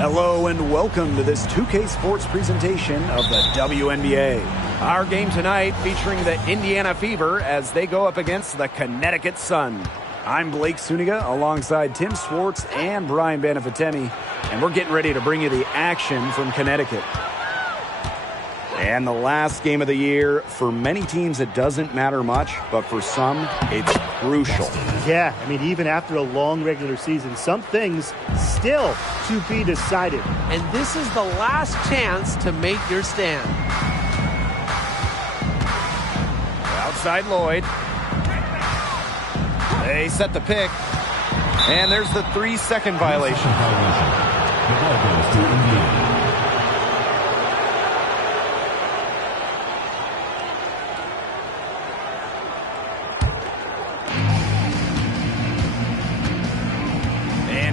Hello and welcome to this 2K Sports presentation of the WNBA. Our game tonight featuring the Indiana Fever as they go up against the Connecticut Sun. I'm Blake Suniga alongside Tim Swartz and Brian Banafitemi, and we're getting ready to bring you the action from Connecticut. And the last game of the year, for many teams it doesn't matter much, but for some it's crucial. Yeah, I mean, even after a long regular season, some things still to be decided. And this is the last chance to make your stand. Outside Lloyd. They set the pick. And there's the 3-second violation. The ball goes to Indiana.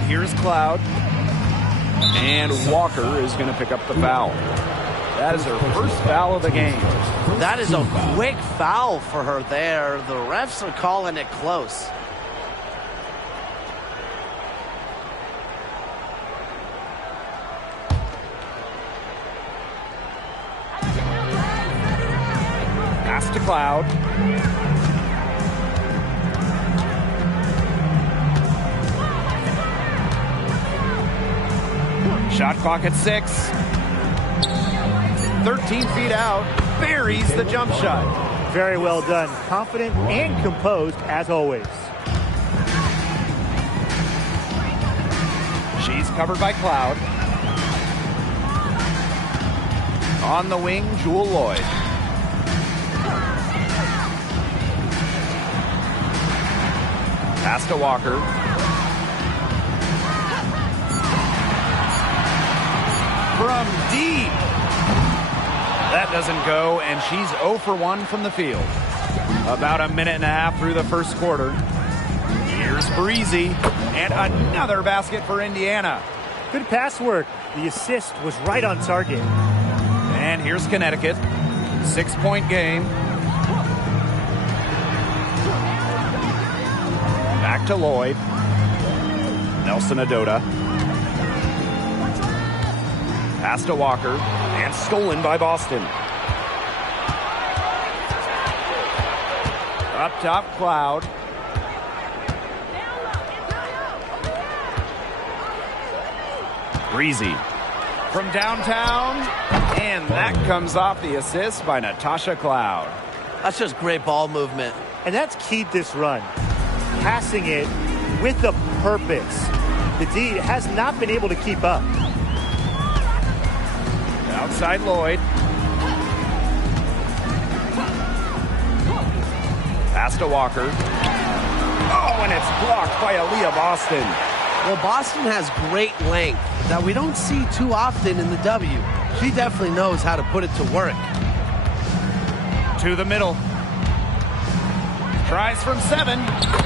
Here's Cloud, and Walker is going to pick up the foul. That is her first foul of the game. That is a quick foul for her there. The refs are calling it close. Pass to Cloud. Shot clock at 6. 13 feet out. Buries the jump shot. Very well done. Confident and composed as always. She's covered by Cloud. On the wing, Jewel Lloyd. Pass to Walker. From deep. That doesn't go, and she's 0 for 1 from the field. About a minute and a half through the first quarter. Here's Breezy, and another basket for Indiana. Good pass work. The assist was right on target. And here's Connecticut. 6-point game. Back to Lloyd. Nelson Adota. Pass to Walker, and stolen by Boston. Up top, Cloud. Breezy from downtown, and that comes off the assist by Natasha Cloud. That's just great ball movement. And that's keyed this run. Passing it with a purpose. The D has not been able to keep up. Outside Lloyd. Pass to Walker. Oh, and it's blocked by Aaliyah Boston. Well, Boston has great length that we don't see too often in the W. She definitely knows how to put it to work. To the middle. Tries from 7,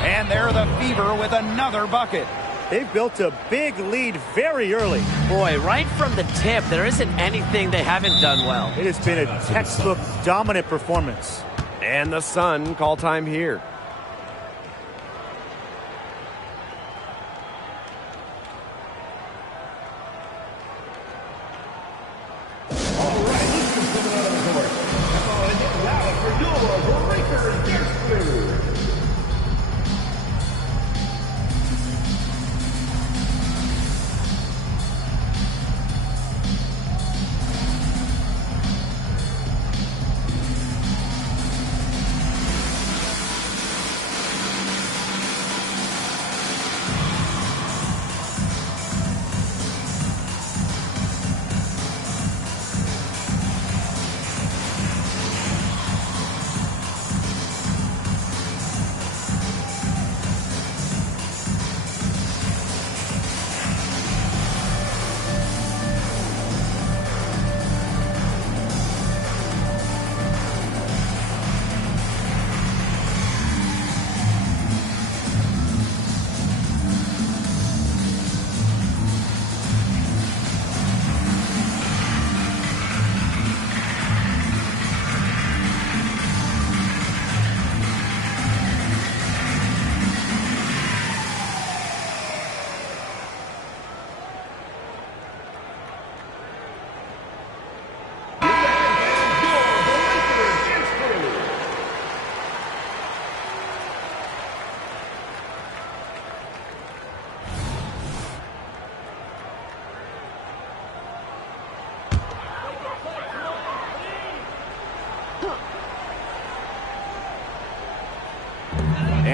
and they're the Fever with another bucket. They've built a big lead very early. Boy, right from the tip, there isn't anything they haven't done well. It has been a textbook dominant performance. And the Sun call time here.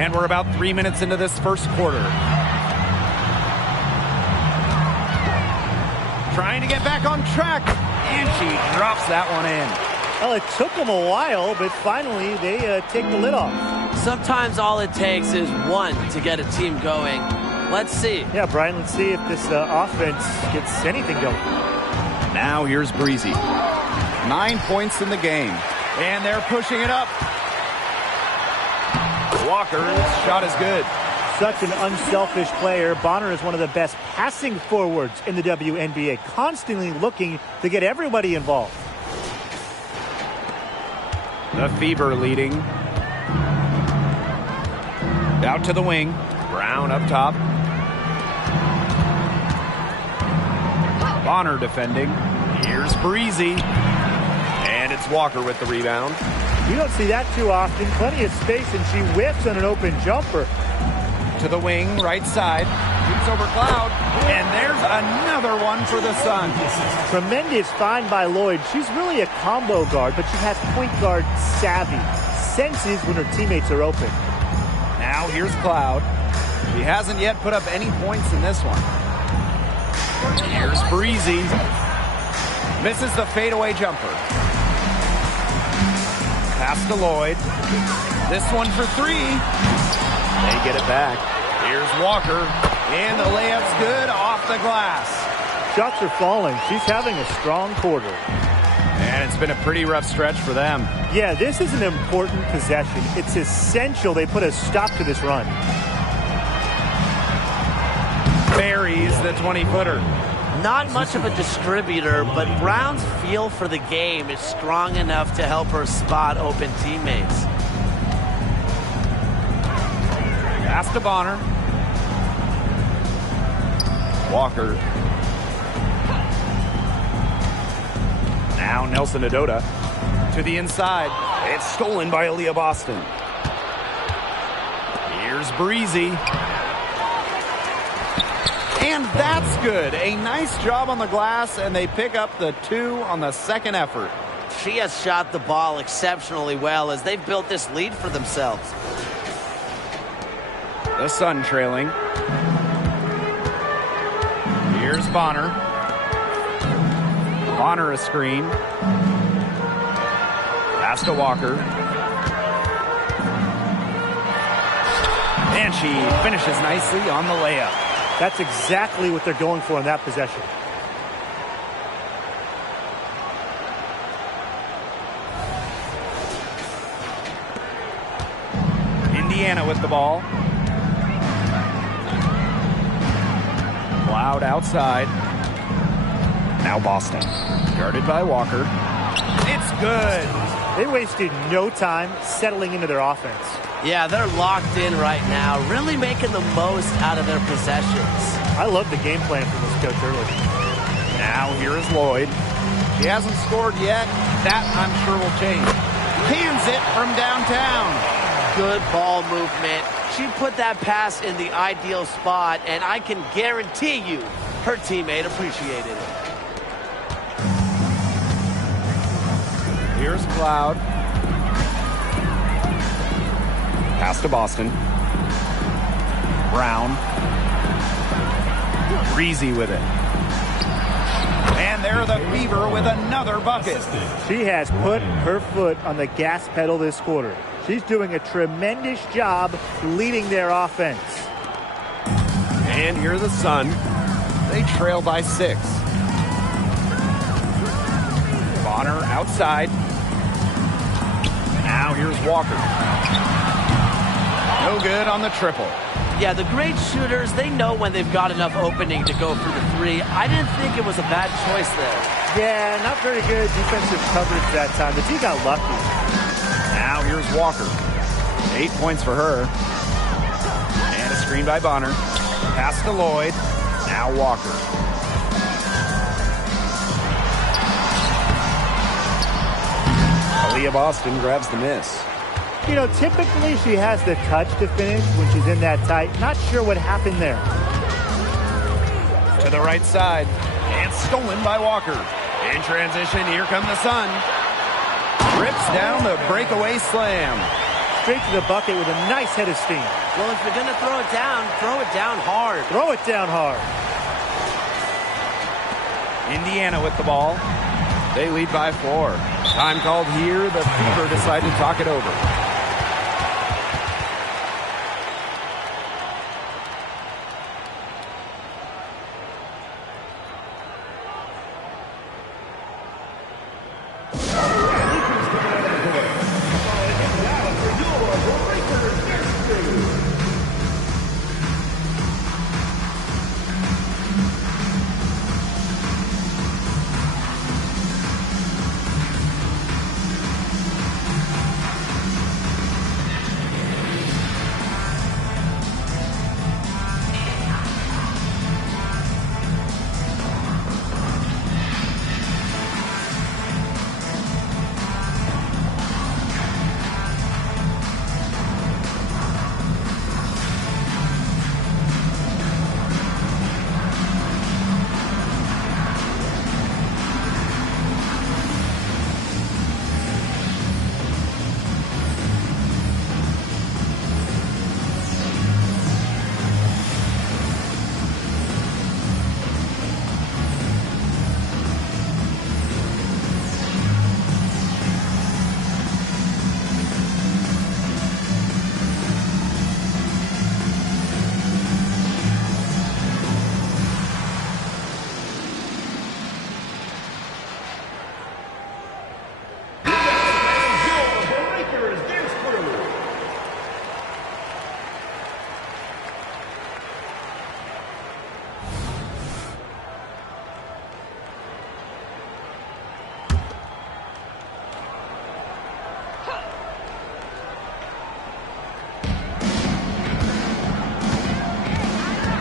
And we're about 3 minutes into this first quarter. Trying to get back on track, and she drops that one in. Well, it took them a while, but finally they take the lid off. Sometimes all it takes is one to get a team going. Let's see. Yeah, Brian, let's see if this offense gets anything going. Now here's Breezy. 9 points in the game, and they're pushing it up. Walker's shot is good. Such an unselfish player. Bonner is one of the best passing forwards in the WNBA, constantly looking to get everybody involved. The Fever leading. Out to the wing. Brown up top. Bonner defending. Here's Breezy. And it's Walker with the rebound. You don't see that too often. Plenty of space, and she whiffs on an open jumper. To the wing, right side. Shoots over Cloud. And there's another one for the Sun. Tremendous find by Lloyd. She's really a combo guard, but she has point guard savvy. Senses when her teammates are open. Now here's Cloud. She hasn't yet put up any points in this one. Here's Breezy. Misses the fadeaway jumper. Pass to Lloyd. This one for three. They get it back. Here's Walker. And the layup's good off the glass. Shots are falling. She's having a strong quarter. And it's been a pretty rough stretch for them. Yeah, this is an important possession. It's essential they put a stop to this run. Buries the 20-footer. Not much of a distributor, but Brown's feel for the game is strong enough to help her spot open teammates. Pass to Bonner. Walker. Now Nelson Adota to the inside. It's stolen by Aaliyah Boston. Here's Breezy. And that's good. A nice job on the glass, and they pick up the 2 on the second effort. She has shot the ball exceptionally well as they've built this lead for themselves. The Sun trailing. Here's Bonner. Bonner a screen. Pass to Walker. And she finishes nicely on the layup. That's exactly what they're going for in that possession. Indiana with the ball. Cloud outside. Now Boston. Guarded by Walker. It's good. They wasted no time settling into their offense. Yeah, they're locked in right now, really making the most out of their possessions. I love the game plan from this coach early. Now here is Lloyd. She hasn't scored yet. That, I'm sure, will change. Cans it from downtown. Good ball movement. She put that pass in the ideal spot, and I can guarantee you her teammate appreciated it. Here's Cloud. Pass to Boston. Brown. Breezy with it. And there the Fever with another bucket. She has put her foot on the gas pedal this quarter. She's doing a tremendous job leading their offense. And here the Sun. They trail by 6. Bonner outside. Now here's Walker. No good on the triple. Yeah, the great shooters, they know when they've got enough opening to go for the 3. I didn't think it was a bad choice there. Yeah, not very good defensive coverage that time. The D got lucky. Now here's Walker. 8 points for her. And a screen by Bonner. Pass to Lloyd. Now Walker. Aaliyah Boston grabs the miss. You know, typically she has the touch to finish when she's in that tight. Not sure what happened there. To the right side. And stolen by Walker. In transition, here come the Sun. Rips down the breakaway slam. straight to the bucket with a nice head of steam. Well, if you're going to throw it down hard. Throw it down hard. Indiana with the ball. They lead by 4. Time called here. The Fever decide to talk it over.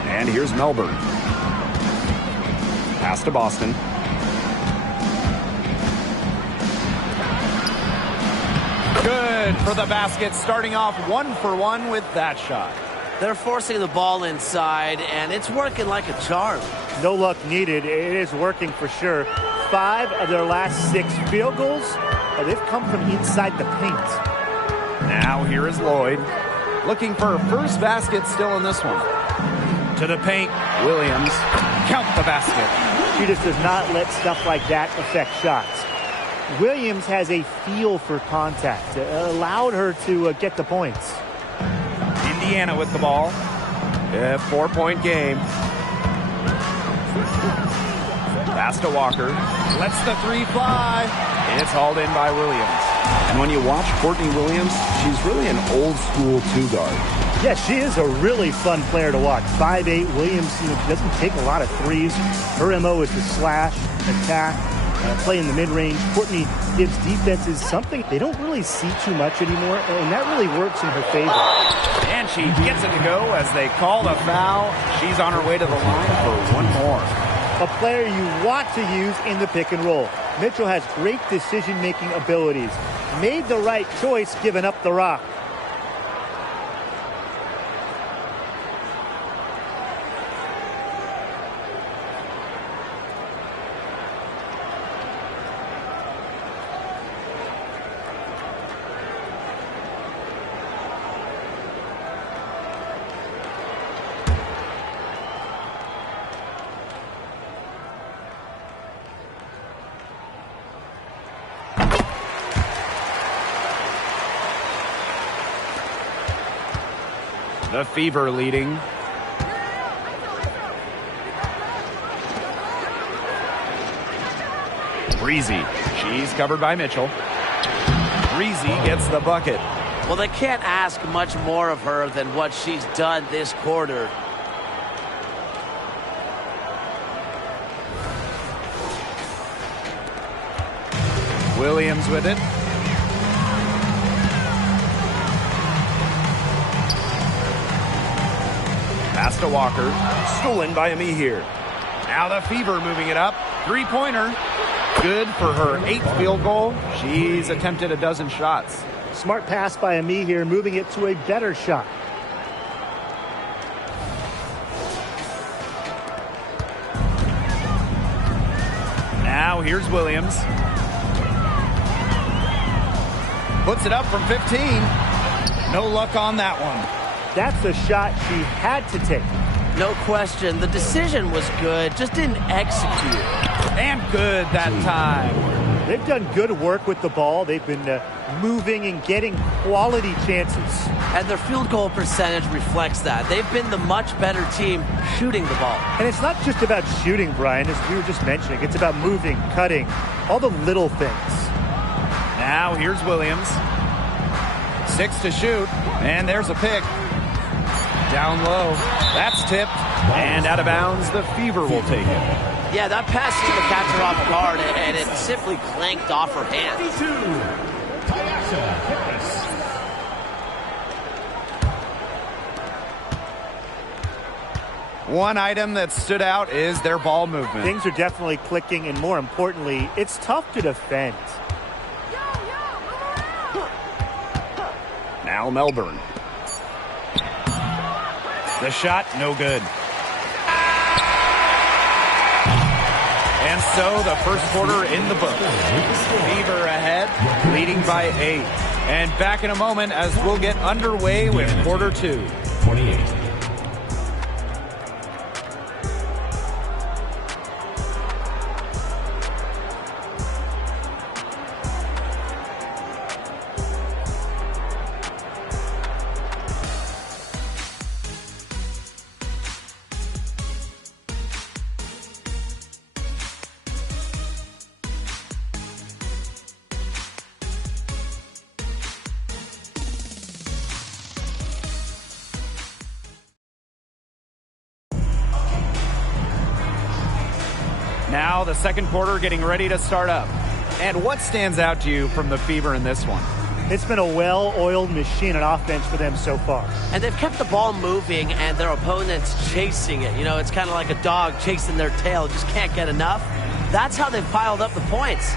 And here's Melbourne. Pass to Boston. Good for the basket, starting off 1 for 1 with that shot. They're forcing the ball inside, and it's working like a charm. No luck needed. It is working for sure. 5 of their last 6 field goals, they've come from inside the paint. Now here is Lloyd, looking for her first basket still in this one. To the paint, Williams, count the basket. She just does not let stuff like that affect shots. Williams has a feel for contact. Allowed her to get the points. Indiana with the ball. 4-point game. Pass to Walker. Lets the 3 fly. It's hauled in by Williams. And when you watch Courtney Williams, she's really an old-school 2-guard. Yeah, she is a really fun player to watch. 5'8", Williams doesn't take a lot of threes. Her MO is to slash, attack, play in the mid-range. Courtney gives defenses something they don't really see too much anymore, and that really works in her favor. And she gets it to go as they call the foul. She's on her way to the line for one more. A player you want to use in the pick and roll. Mitchell has great decision-making abilities. Made the right choice giving up the rock. The Fever leading. Breezy. She's covered by Mitchell. Breezy gets the bucket. Well, they can't ask much more of her than what she's done this quarter. Williams with it. Pass to Walker. Stolen by Amihir. Now the Fever moving it up. 3-pointer. Good for her 8th field goal. She's attempted a dozen shots. Smart pass by Amihir, moving it to a better shot. Now here's Williams. Puts it up from 15. No luck on that one. That's a shot she had to take. No question. The decision was good, just didn't execute. And good that time. They've done good work with the ball. They've been moving and getting quality chances. And their field goal percentage reflects that. They've been the much better team shooting the ball. And it's not just about shooting, Brian, as we were just mentioning. It's about moving, cutting, all the little things. Now here's Williams. 6 to shoot, and there's a pick. Down low. That's tipped, and out of bounds. The Fever will take it. Yeah, that pass seemed to catch her off guard, and it simply clanked off her hand. One item that stood out is their ball movement. Things are definitely clicking, and more importantly, it's tough to defend. Now Melbourne. The shot, no good. And so the first quarter in the book. Fever ahead, leading by 8. And back in a moment as we'll get underway with quarter 2. 28. Now the second quarter getting ready to start up. And what stands out to you from the Fever in this one? It's been a well-oiled machine on offense for them so far. And they've kept the ball moving and their opponents chasing it. You know, it's kind of like a dog chasing their tail, just can't get enough. That's how they've piled up the points.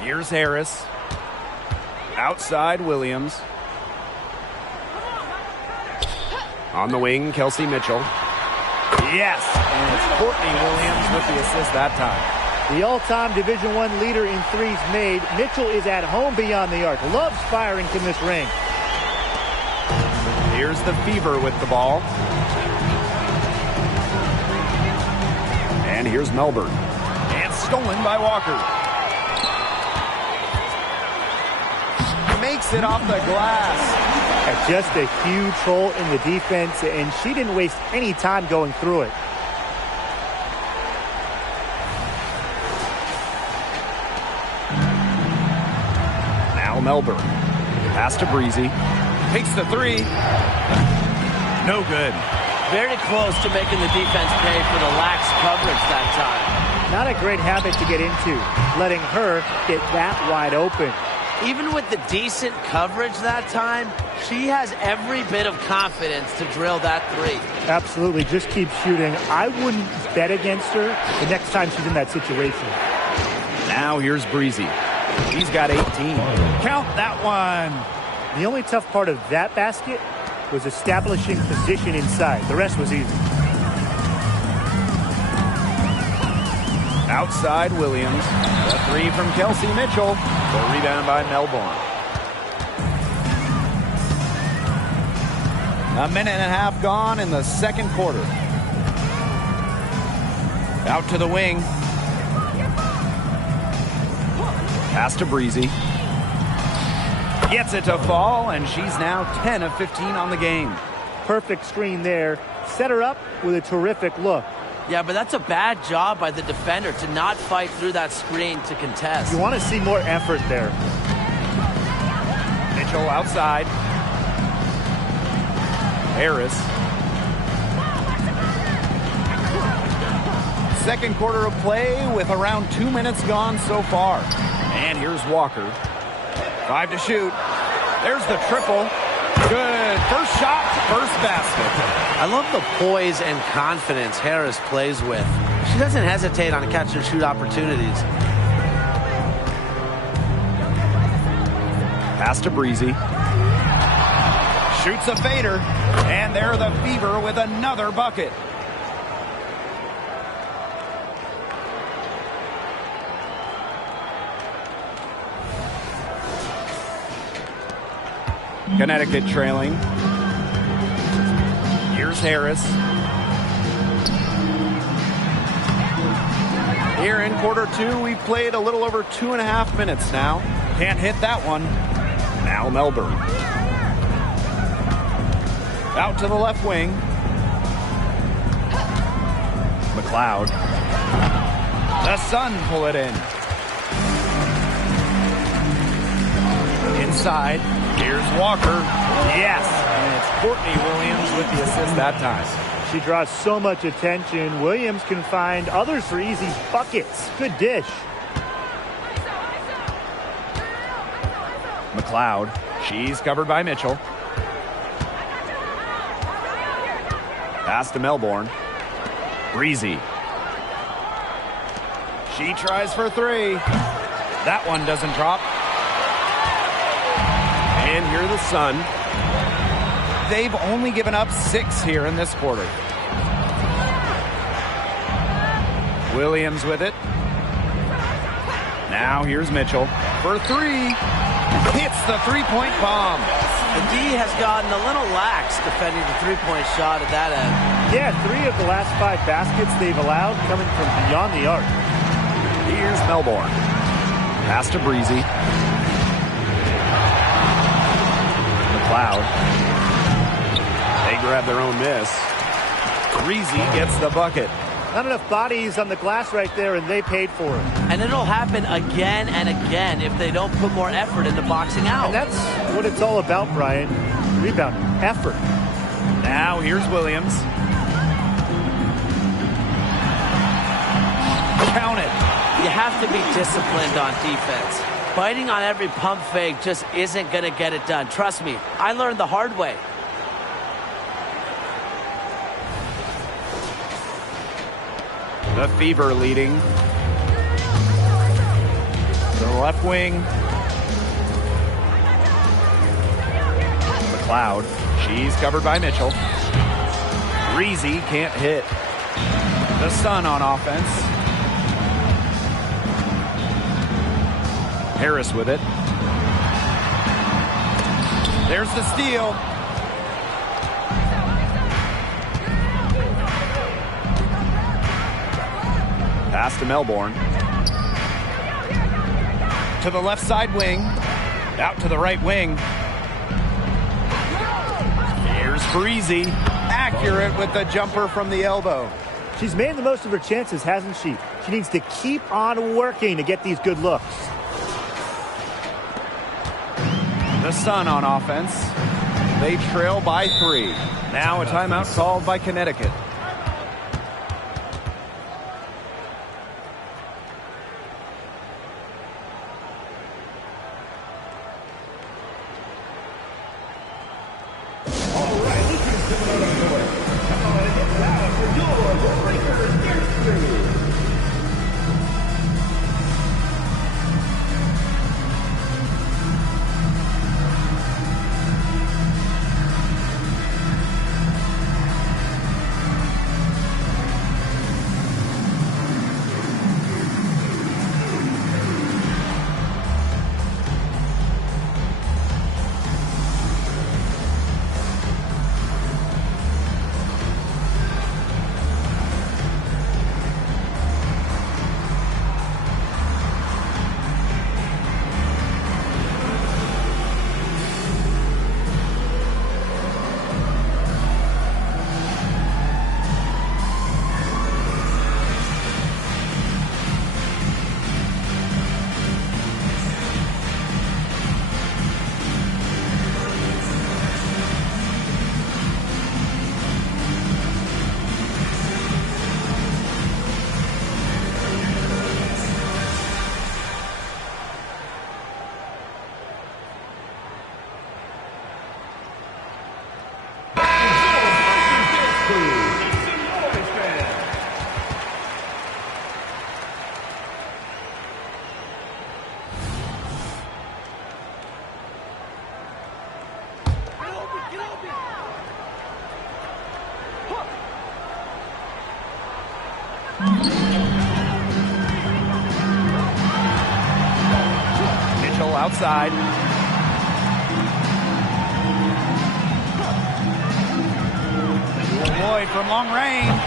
Here's Harris. Outside Williams. On the wing, Kelsey Mitchell. Yes, and it's Courtney Williams with the assist that time. The all-time Division I leader in threes made. Mitchell is at home beyond the arc. Loves firing from this ring. Here's the Fever with the ball. And here's Melbourne. And stolen by Walker. Makes it off the glass. Just a huge hole in the defense, and she didn't waste any time going through it. Now Melbourne. Pass to Breezy. Takes the 3. No good. Very close to making the defense pay for the lax coverage that time. Not a great habit to get into, letting her get that wide open. Even with the decent coverage that time, she has every bit of confidence to drill that 3. Absolutely. Just keep shooting. I wouldn't bet against her the next time she's in that situation. Now here's Breezy. He's got 18. Count that one. The only tough part of that basket was establishing position inside. The rest was easy. Outside Williams. The 3 from Kelsey Mitchell. The rebound by Melbourne. A minute and a half gone in the second quarter. Out to the wing. Pass to Breezy. Gets it to fall, and she's now 10 of 15 on the game. Perfect screen there. Set her up with a terrific look. Yeah, but that's a bad job by the defender to not fight through that screen to contest. You want to see more effort there. Mitchell outside. Harris. Second quarter of play with around 2 minutes gone so far. And here's Walker. 5 to shoot. There's the triple. Good. First shot, first basket. I love the poise and confidence Harris plays with. She doesn't hesitate on catch and shoot opportunities. Pass to Breezy. Shoots a fader. And there the Fever with another bucket. Connecticut trailing. Here's Harris. Here in quarter two, we've played a little over 2.5 minutes now. Can't hit that one. Now Melbourne. Out to the left wing. McLeod. The Sun pull it in. Inside. Here's Walker. Yes. And it's Courtney Williams with the assist that time. She draws so much attention. Williams can find others for easy buckets. Good dish. McLeod. She's covered by Mitchell. Pass to Melbourne. Breezy. She tries for three. That one doesn't drop. And here the Sun. They've only given up 6 here in this quarter. Williams with it. Now here's Mitchell for three. Hits the three-point bomb. The D has gotten a little lax defending the three-point shot at that end. Yeah, 3 of the last 5 baskets they've allowed coming from beyond the arc. Here's Melbourne. Pass to Breezy. McLeod. They grab their own miss. Breezy gets the bucket. Not enough bodies on the glass right there, and they paid for it. And it'll happen again and again if they don't put more effort into boxing out. And that's what it's all about, Brian. Rebound, effort. Now here's Williams. Count it. You have to be disciplined on defense. Biting on every pump fake just isn't going to get it done. Trust me, I learned the hard way. The Fever leading. To the left wing. McLeod. She's covered by Mitchell. Breezy can't hit. The Sun on offense. Harris with it. There's the steal. Pass to Melbourne. To the left side wing. Out to the right wing. Here's Breezy. Accurate with the jumper from the elbow. She's made the most of her chances, hasn't she? She needs to keep on working to get these good looks. The Sun on offense. They trail by 3. Now a timeout called by Connecticut. Mitchell outside. Lloyd from long range.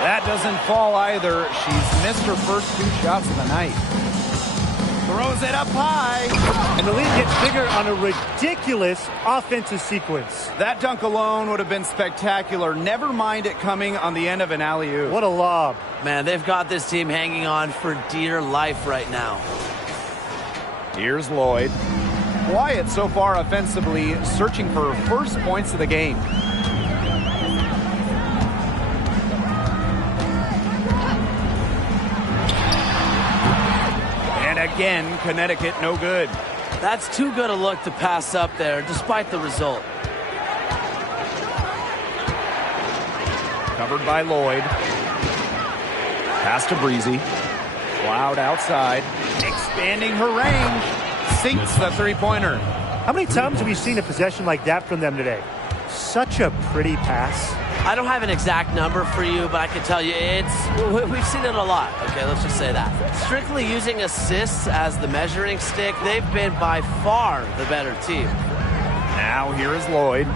That doesn't fall either. She's missed her first 2 shots of the night. Throws it up high. And the lead gets bigger on a ridiculous offensive sequence. That dunk alone would have been spectacular. Never mind it coming on the end of an alley-oop. What a lob. Man, they've got this team hanging on for dear life right now. Here's Lloyd. Quiet so far offensively, searching for her first points of the game. And again, Connecticut no good. That's too good a look to pass up there, despite the result. Covered by Lloyd. Pass to Breezy. Cloud outside. Expanding her range. Sinks the three-pointer. How many times have we seen a possession like that from them today? Such a pretty pass. I don't have an exact number for you, but I can tell you we've seen it a lot. Okay, let's just say that. Strictly using assists as the measuring stick, they've been by far the better team. Now here is Lloyd.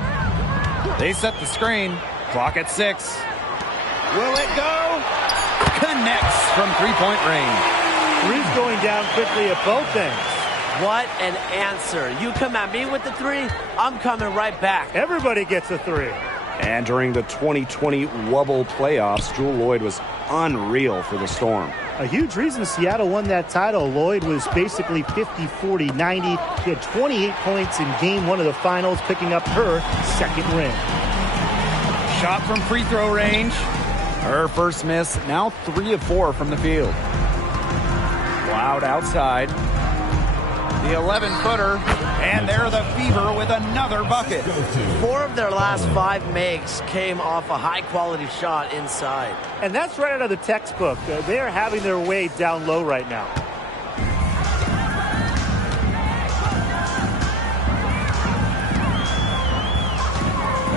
They set the screen. Clock at 6. Will it go? Connects from three-point range. Three's going down quickly at both ends. What an answer. You come at me with the 3, I'm coming right back. Everybody gets a 3. And during the 2020 Wubble playoffs, Jewel Lloyd was unreal for the Storm. A huge reason Seattle won that title. Lloyd was basically 50, 40, 90. She had 28 points in game 1 of the finals, picking up her second ring. Shot from free throw range. Her first miss, now 3 of 4 from the field. Cloud outside. The 11-footer, and they're the Fever with another bucket. 4 of their last 5 makes came off a high-quality shot inside. And that's right out of the textbook. They are having their way down low right now.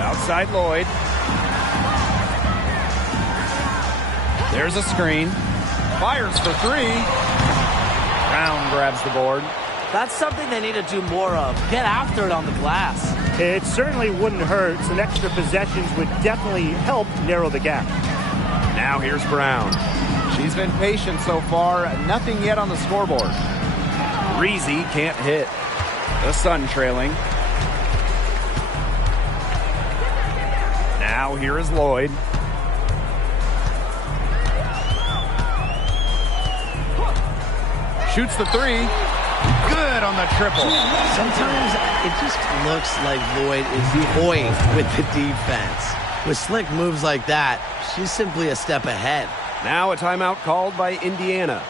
Outside Lloyd. There's a screen. Fires for 3. Brown grabs the board. That's something they need to do more of. Get after it on the glass. It certainly wouldn't hurt. Some extra possessions would definitely help narrow the gap. Now here's Brown. She's been patient so far. Nothing yet on the scoreboard. Breezy can't hit. The Sun trailing. Now here is Lloyd. Shoots the 3. Good on the triple. Sometimes it just looks like Lloyd is toying with the defense. With slick moves like that, she's simply a step ahead. Now a timeout called by Indiana.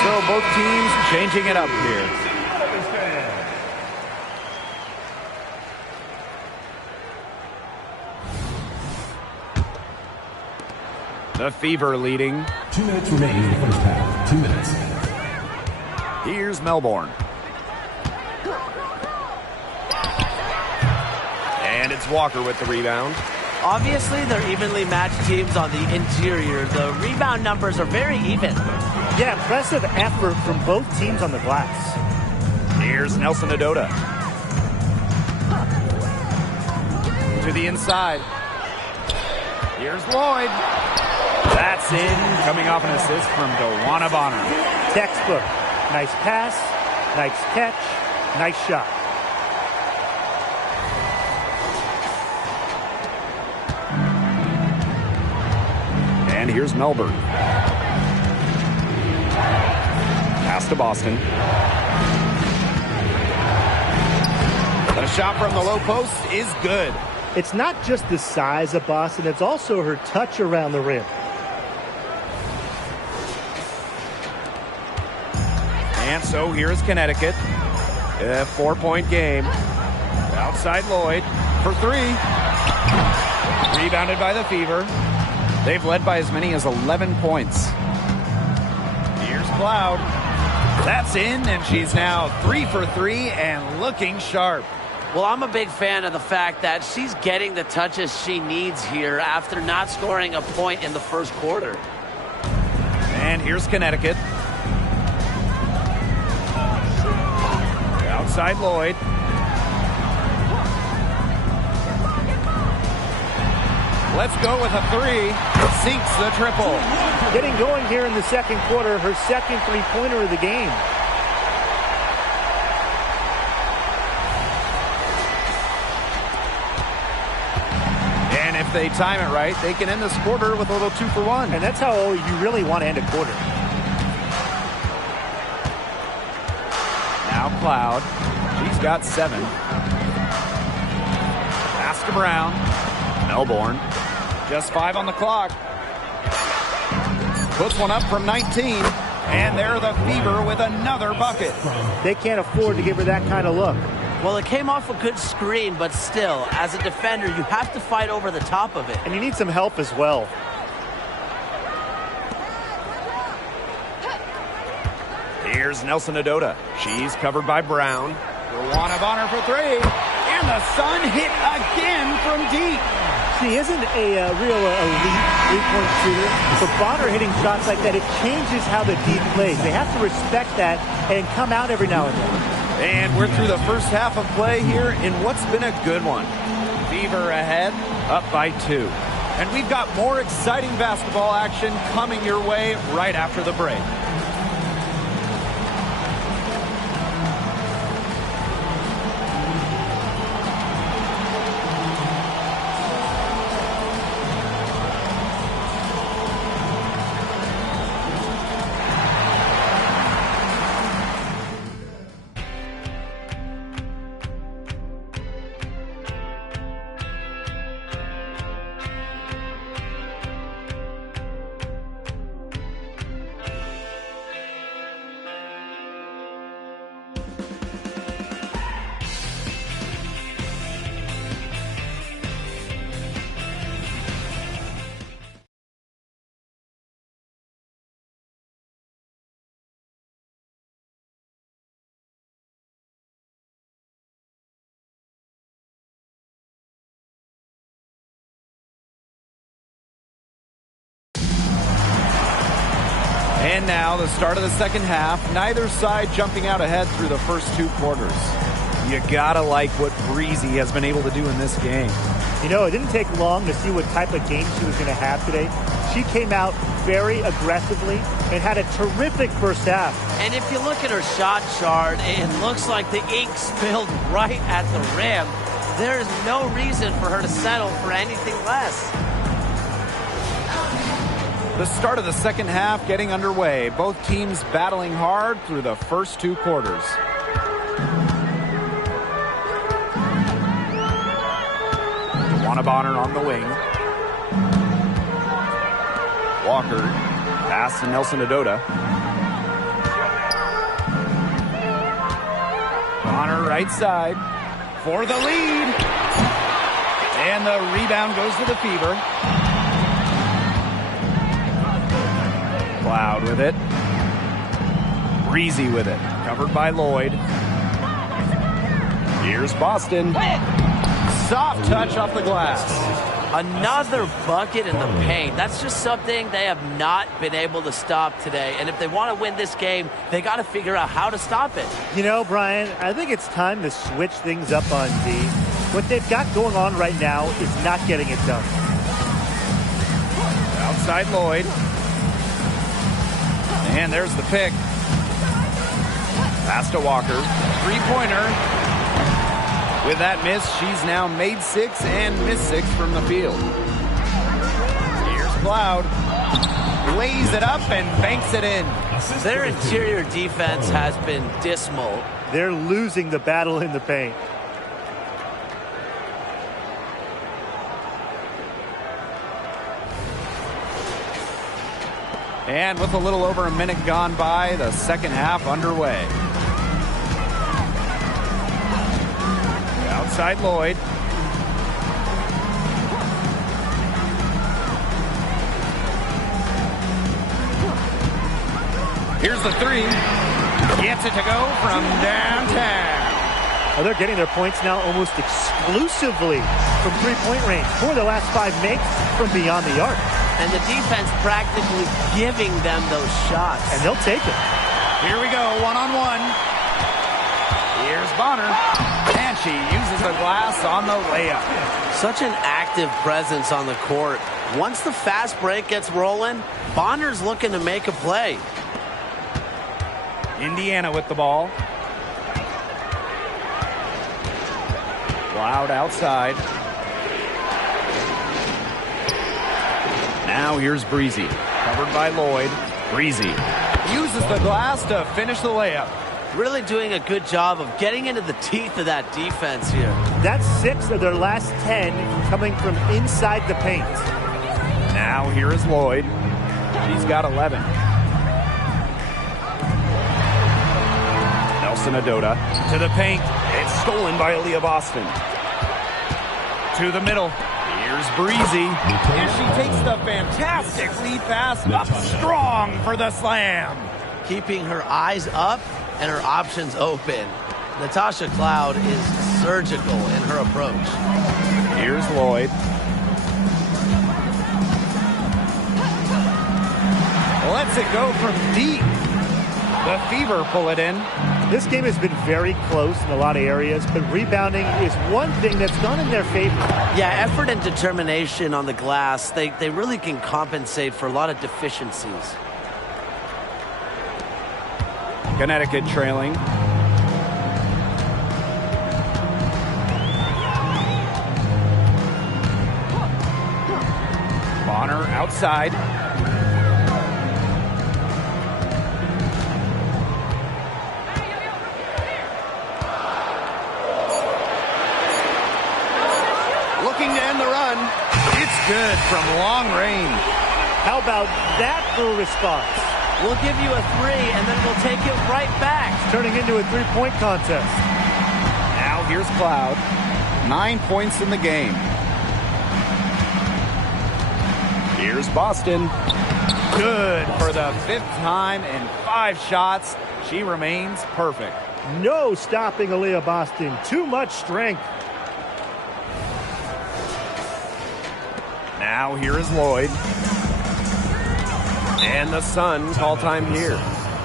So both teams changing it up here. The Fever leading. 2 minutes remaining in the first half. 2 minutes. Here's Melbourne. And it's Walker with the rebound. Obviously, they're evenly matched teams on the interior. The rebound numbers are very even. Yeah, impressive effort from both teams on the glass. Here's Nelson Adota. to the inside. Here's Lloyd. That's in, coming off an assist from DeWanna Bonner. Textbook. Nice pass, nice catch, nice shot. And here's Melbourne. Pass to Boston. But a shot from the low post is good. It's not just the size of Boston, it's also her touch around the rim. And so here's Connecticut. A 4-point game. Outside Lloyd for three. Rebounded by the Fever. They've led by as many as 11 points. Here's Cloud. That's in, and she's now 3 for 3 and looking sharp. Well, I'm a big fan of the fact that she's getting the touches she needs here after not scoring a point in the first quarter. And here's Connecticut. Outside Lloyd. Let's go with a three. Sinks the triple. Getting going here in the second quarter, her second three-pointer of the game. And if they time it right, they can end this quarter with a little 2 for 1. And that's how you really want to end a quarter. Now Cloud. She's got 7. Pass to Brown. Melbourne. Just 5 on the clock. Puts one up from 19. And they're the Fever with another bucket. They can't afford to give her that kind of look. Well, it came off a good screen, but still, as a defender, you have to fight over the top of it. And you need some help as well. Here's Nelson Adota. She's covered by Brown. DeWanna Bonner for 3. And the Sun hit again from deep. She isn't a real elite three-point shooter, but Bonner hitting shots like that, it changes how the deep plays. They have to respect that and come out every now and then. And we're through the first half of play here in what's been a good one. Fever ahead, up by 2. And we've got more exciting basketball action coming your way right after the break. And now the start of the second half. Neither side jumping out ahead through the first 2 quarters. You gotta like what Breezy has been able to do in this game. You know, it didn't take long to see what type of game she was going to have today. She came out very aggressively and had a terrific first half. And if you look at her shot chart, it looks like the ink spilled right at the rim. There is no reason for her to settle for anything less. The start of the second half getting underway. Both teams battling hard through the first 2 quarters. DeWanna Bonner on the wing. Walker. Pass to Nelson Adota. Bonner right side for the lead. And the rebound goes to the Fever. Cloud with it. Breezy with it. Covered by Lloyd. Here's Boston. Soft touch off the glass. Another bucket in the paint. That's just something they have not been able to stop today. And if they want to win this game, they got to figure out how to stop it. You know, Brian, I think it's time to switch things up on D. What they've got going on right now is not getting it done. Outside Lloyd. And there's the pick. Pass to Walker. Three-pointer. With that miss, she's now made 6 and missed 6 from the field. Here's Cloud. Lays it up and banks it in. Their interior defense has been dismal. They're losing the battle in the paint. And with a little over a minute gone by, the second half underway. Outside Lloyd. Here's the three. Gets it to go from downtown. Well, they're getting their points now almost exclusively from three-point range. 4 of the last 5 makes from beyond the arc. And the defense practically giving them those shots. And they'll take it. Here we go, one-on-one. Here's Bonner. And she uses the glass on the layup. Such an active presence on the court. Once the fast break gets rolling, Bonner's looking to make a play. Indiana with the ball. Cloud outside. Now here's Breezy. Covered by Lloyd. Breezy uses the glass to finish the layup. Really doing a good job of getting into the teeth of that defense here. That's 6 of their last 10 coming from inside the paint. Now here is Lloyd. She's got 11. Nelson Adota to the paint. It's stolen by Aaliyah Boston. To the middle. Here's Breezy. And she takes the fantastic lead pass up strong for the slam. Keeping her eyes up and her options open. Natasha Cloud is surgical in her approach. Here's Lloyd. Lets it go from deep. The Fever pull it in. This game has been very close in a lot of areas, but rebounding is one thing that's gone in their favor. Yeah, effort and determination on the glass, they really can compensate for a lot of deficiencies. Connecticut trailing. Bonner outside. Looking to end the run. It's good from long range. How about that for a response? We'll give you a 3, and then we'll take it right back. It's turning into a three-point contest. Now here's Cloud. 9 points in the game. Here's Boston. Good for the 5th time in 5 shots. She remains perfect. No stopping Aaliyah Boston. Too much strength. Now here is Lloyd. And the Sun call time here.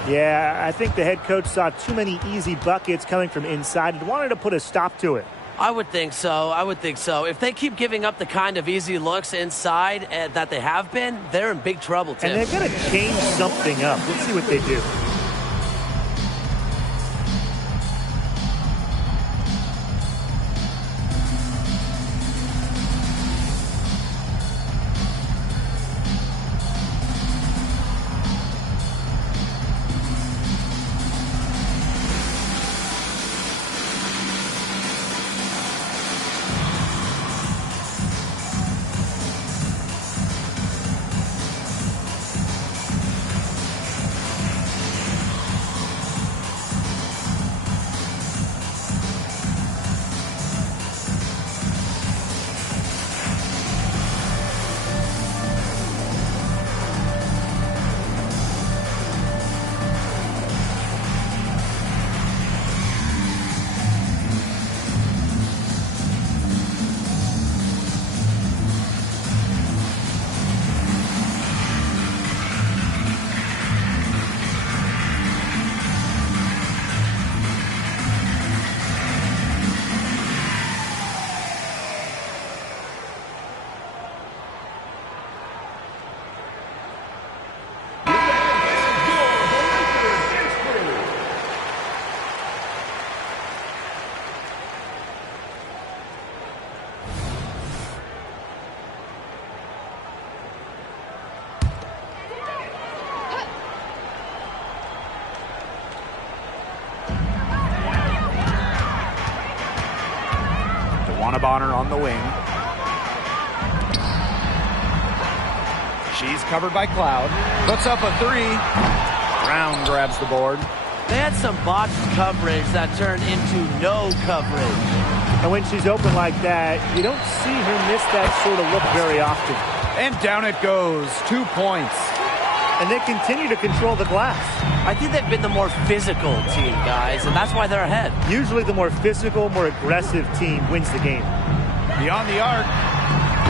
Yeah, I think the head coach saw too many easy buckets coming from inside and wanted to put a stop to it. I would think so. I would think so. If they keep giving up the kind of easy looks inside that they have been, they're in big trouble, Tim. And they've got to change something up. Let's see what they do. Bonner on the wing. She's covered by Cloud. Puts up a three. Brown grabs the board. They had some botched coverage that turned into no coverage. And when she's open like that, you don't see her miss that sort of look very often. And down it goes. 2 points. And they continue to control the glass. I think they've been the more physical team, guys, and that's why they're ahead. Usually the more physical, more aggressive team wins the game. Beyond the arc.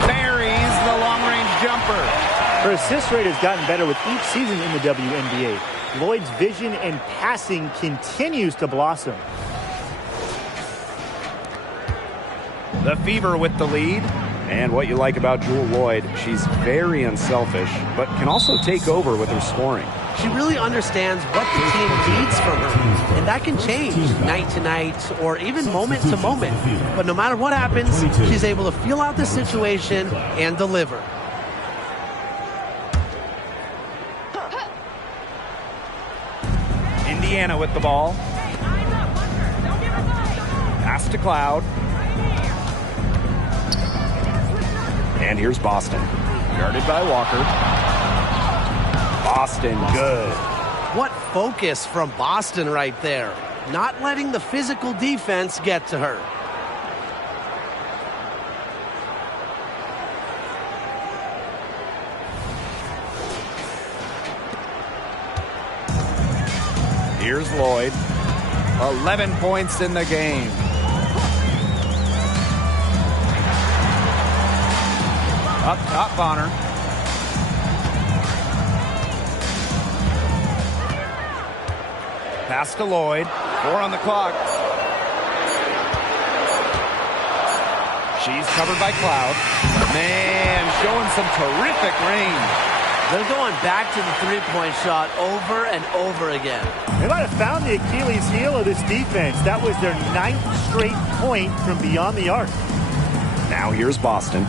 Buries the long-range jumper. Her assist rate has gotten better with each season in the WNBA. Lloyd's vision and passing continues to blossom. The Fever with the lead. And what you like about Jewel Lloyd, she's very unselfish, but can also take over with her scoring. She really understands what the team needs from her, and that can change night to night or even moment to moment. But no matter what happens, she's able to feel out the situation and deliver. Indiana with the ball. Pass to Cloud. And here's Boston. Guarded by Walker. Boston, good. What focus from Boston right there. Not letting the physical defense get to her. Here's Lloyd. 11 points in the game. Up top, Bonner. Pass to Lloyd. 4 on the clock. She's covered by Cloud. Man, showing some terrific range. They're going back to the three-point shot over and over again. They might have found the Achilles heel of this defense. That was their 9th straight point from beyond the arc. Now here's Boston.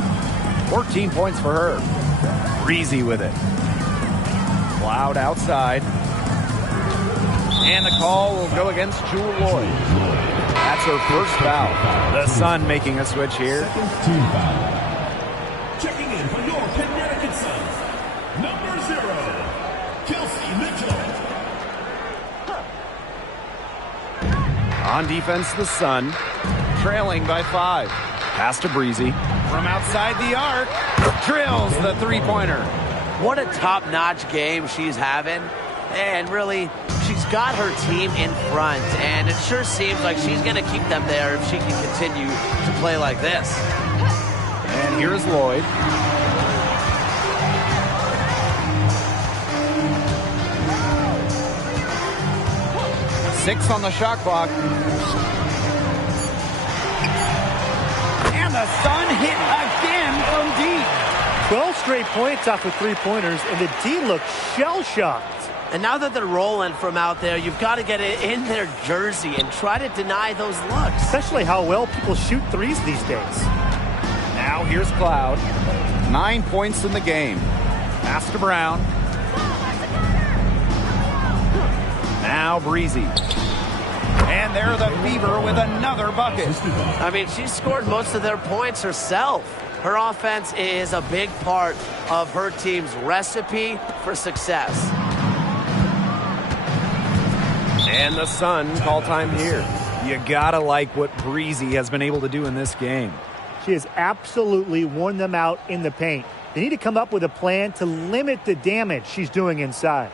14 points for her. Breezy with it. Cloud outside. And the call will go against Jewel Lloyd. That's her first foul. The Sun making a switch here. Team foul. Checking in for your Connecticut Suns. Number 0, Kelsey Mitchell. On defense, the Sun, trailing by 5. Pass to Breezy. From outside the arc, drills the three-pointer. What a top-notch game she's having. And really, she's got her team in front. And it sure seems like she's going to keep them there if she can continue to play like this. And here's Lloyd. Six on the shot clock. And the Sun hit again from deep. 12 straight points off of three-pointers, and the D looked shell-shocked. And now that they're rolling from out there, you've got to get it in their jersey and try to deny those looks. Especially how well people shoot threes these days. Now here's Cloud. 9 points in the game. Pass to Brown. Now Breezy. And they're the Fever with another bucket. I mean, she scored most of their points herself. Her offense is a big part of her team's recipe for success. And the Sun call time here. You gotta like what Breezy has been able to do in this game. She has absolutely worn them out in the paint. They need to come up with a plan to limit the damage she's doing inside.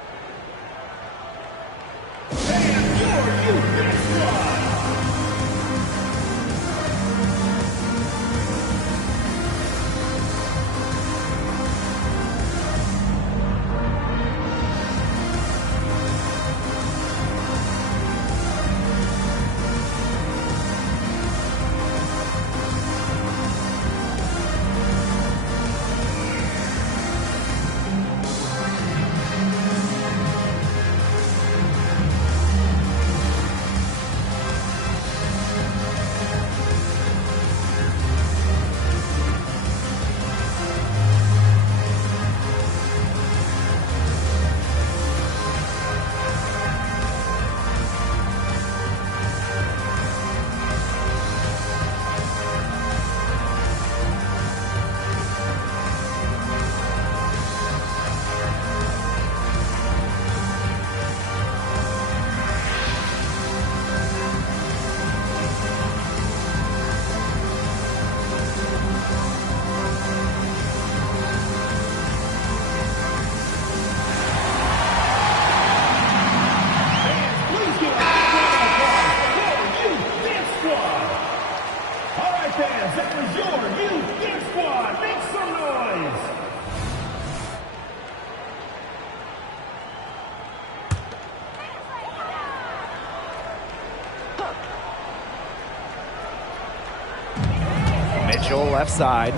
Mitchell left side.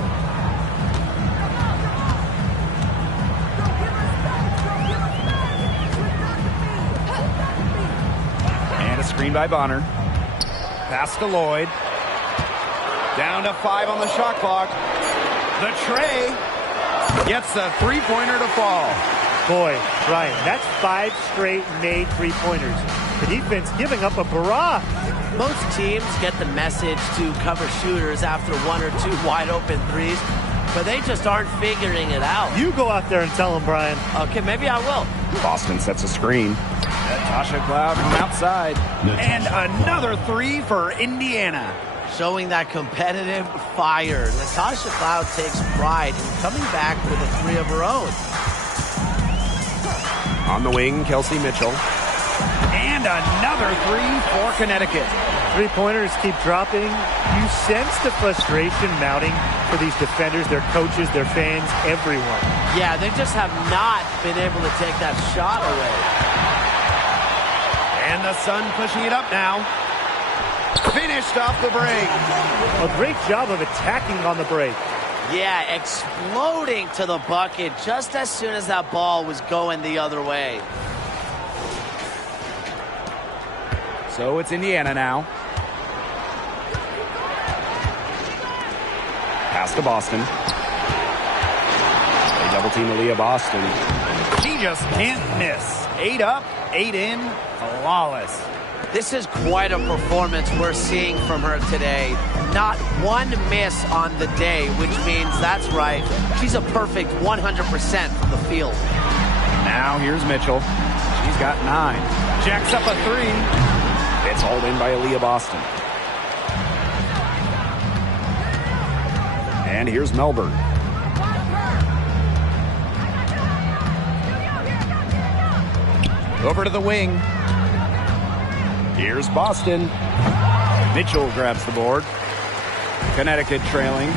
And a screen by Bonner. Pass to Lloyd. Down to 5 on the shot clock. The tray gets the three-pointer to fall. Boy, Ryan, that's 5 straight made three-pointers. The defense giving up a barrage. Most teams get the message to cover shooters after 1 or 2 wide-open threes, but they just aren't figuring it out. You go out there and tell them, Brian. Okay, maybe I will. Boston sets a screen. Natasha Cloud from outside. And another 3 for Indiana. Showing that competitive fire. Natasha Cloud takes pride in coming back with a 3 of her own. On the wing, Kelsey Mitchell. And another 3 for Connecticut. Three-pointers keep dropping. You sense the frustration mounting for these defenders, their coaches, their fans, everyone. Yeah, they just have not been able to take that shot away. And the Sun pushing it up now. Finished off the break. A great job of attacking on the break. Yeah, exploding to the bucket just as soon as that ball was going the other way. So it's Indiana now. Pass to Boston. They double team Aaliyah Boston. She just can't miss. 8 up, 8 in, flawless. This is quite a performance we're seeing from her today. Not one miss on the day, which means, that's right, she's a perfect 100% from the field. Now here's Mitchell. She's got 9. Jacks up a 3. It's hauled in by Aaliyah Boston. And here's Melbourne. Over to the wing. Here's Boston. Mitchell grabs the board. Connecticut trailing.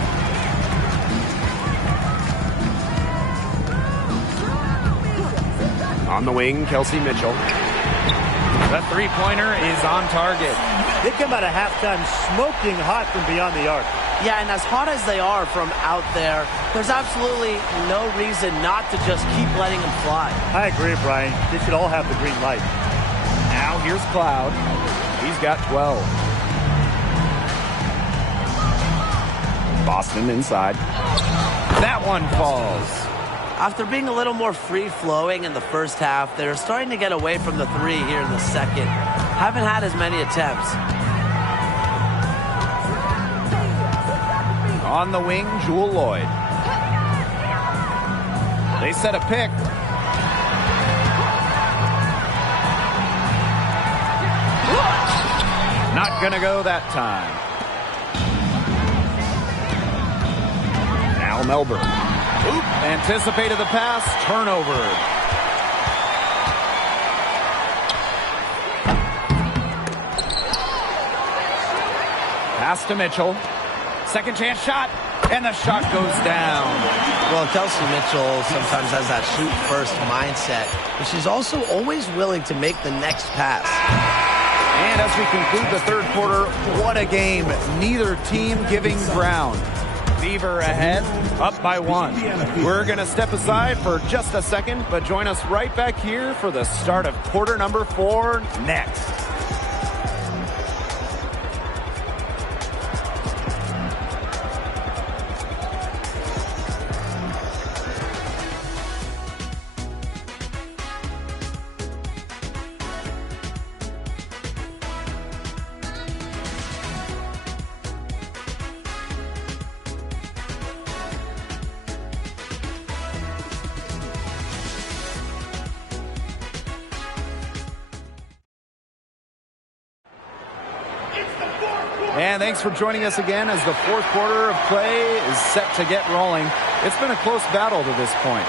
On the wing, Kelsey Mitchell. The three-pointer is on target. They come out of halftime smoking hot from beyond the arc. Yeah, and as hot as they are from out there, there's absolutely no reason not to just keep letting them fly. I agree, Brian. They should all have the green light. Now here's Cloud. He's got 12. Boston inside. That one falls. After being a little more free-flowing in the first half, they're starting to get away from the 3 here in the second. Haven't had as many attempts. On the wing, Jewel Lloyd. They set a pick. Not gonna go that time. Now Melbourne. Oop, anticipated the pass, turnover. Pass to Mitchell. Second chance shot, and the shot goes down. Well, Kelsey Mitchell sometimes has that shoot-first mindset, but she's also always willing to make the next pass. And as we conclude the third quarter, what a game. Neither team giving ground. Fever ahead, up by 1. We're going to step aside for just a second, but join us right back here for the start of quarter number 4 next. And thanks for joining us again as the fourth quarter of play is set to get rolling. It's been a close battle to this point.